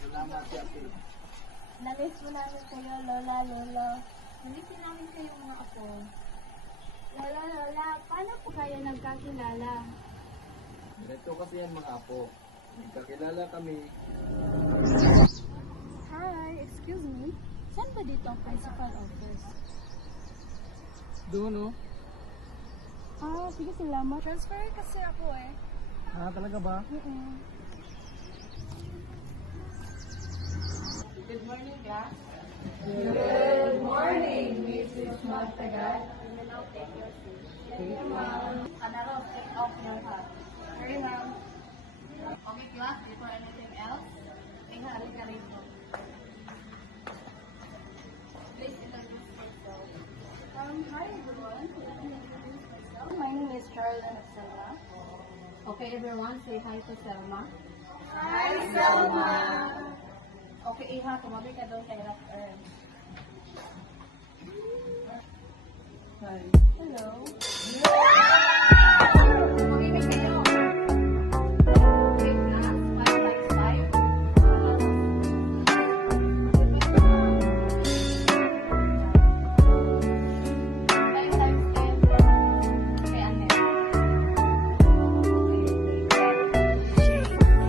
Salamat, Yati. Namiss mo namin kayo, Lola, Lolo. Namiss din namin kayo mga apo. Lola, Lola, paano po kayo nagkakilala? Ganito kasi yan mga apo. Nagkakilala kami. Hi, excuse me. Saan ba dito ang principal office? Doon, no? Sige salamat. Transfer kasi ako eh. Talaga ba? Good morning, Ga. Good morning, Mrs. Magtagal. Another take off your hat. Sorry, ma'am. Okay, class, before anything else, ihari ka rito. Please introduce yourself. Hi everyone. Let me introduce myself. My name is Caroline Axela. Okay, everyone, say hi to Selma. Hi, Selma. Okay, Iha, kumabi ka doon kay Rafael. Hi. Hello. Kumibig kayo. Okay, class, 5 times 5. 9 times 10. Okay, Annette.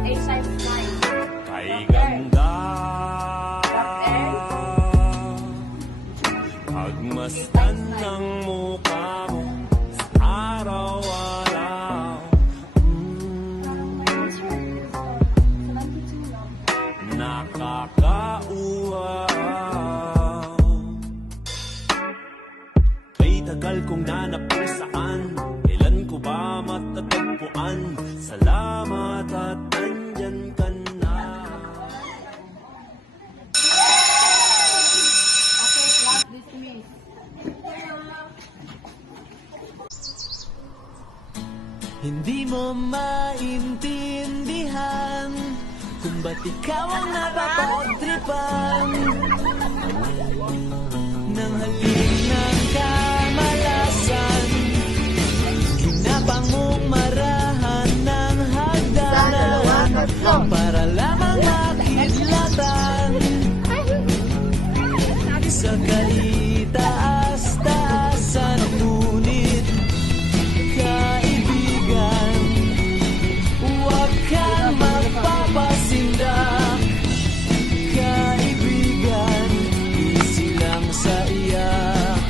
8 times 9. Ay ganda Pagmasdan ng mukha mo sa araw-araw My name is Rose. Salamat po lang. Nakakauhaw Kay tagal kong nanap kung saan Kailan ko ba matatagpuan Salamat at nandyan ka na Okay, class, dismiss. Hindi mo maintindihan Kung ba't ikaw ang napapagtripan Nang halik ng kamalasan Ginapang mong marahan ng hagdanan Para lamang makidlatan Sa kaitaas-taasan Ngunit kaibigan Huwag kang magpapasindak Kaibigan Easy lang sa iyak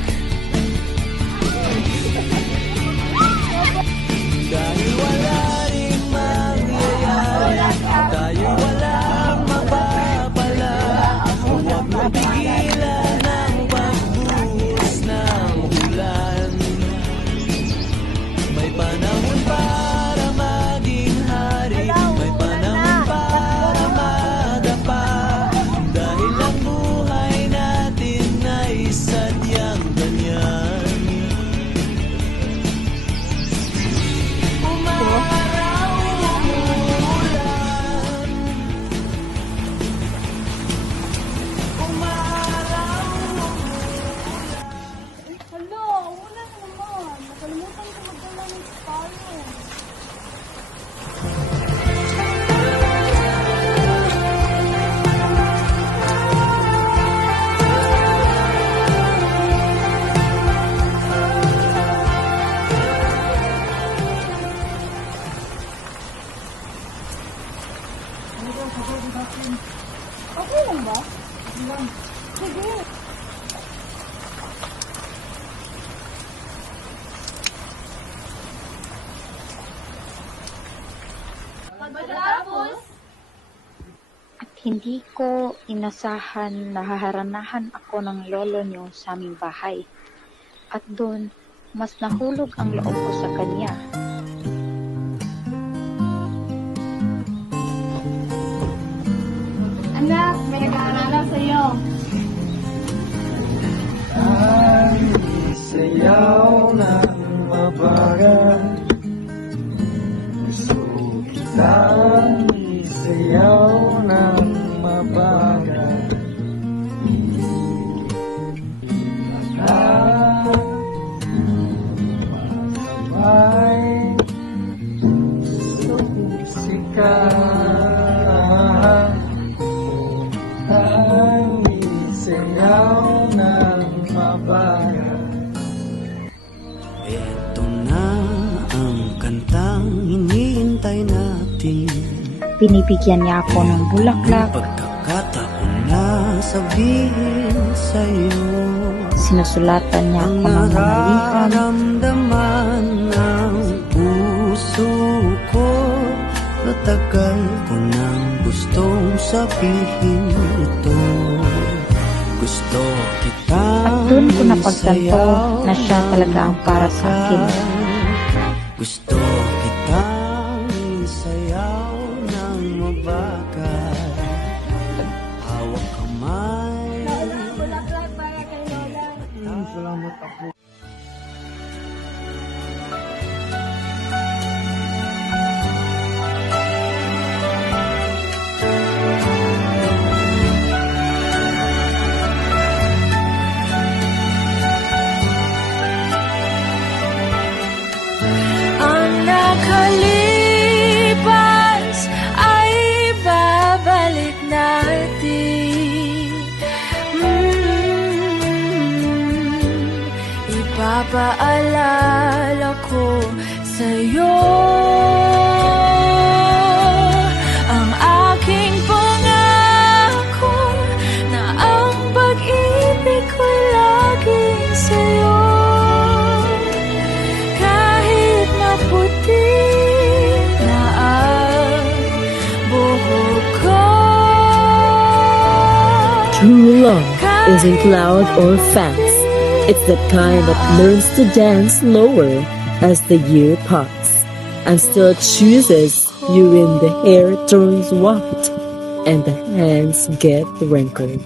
Dahil wala rin mangyayari Tayo walang mapapala Huwag mo pigilan ang pagbuhos ng ulan May panahon para maging hari May panahon para madapa Dahil ang buhay natin ay sadyang ganyan Umaraw ang ulan Umaraw Hello, wala na naman. Nakalimutan ko magdala ng tayo. Okay lang ba? Sige. Pagkatapos, At hindi ko inasahan na haharanahan ako ng lolo niyo sa aming bahay. At doon, mas nahulog ang loob ko sa kanya. anak, may nag-aalala sa iyo. Ay, sayaw ng mabagal Gusto kitang isayaw ng mabagal Masabay ka. Tanging sayaw ng mabaya. Eto na ang kantang hinihintay natin. Binibigyan niya ako ng bulaklak, Pagkakataon na sabihin sa'yo sinusulatan niya ang ako ng mga liham, nararamdaman ng puso ko. Natagal ko nang gustong sabihin ito. Gusto kita. at doon ko napagtanto na siya talaga ang para sa akin. Gusto kitang isayaw ng mabagal. Hawak kamay. Bulaklak para kay Lola. Salamat ako. Ang nakalipas ay babalik natin. Ipapaalala ko sa'yo ang aking pangako na ang pag-ibig ko laging sa'yo. Kahit maputi na ang buhok ko, True love isn't loud or fast. It's the kind that learns to dance slower as the year passes and still chooses you when the hair turns white and the hands get wrinkled.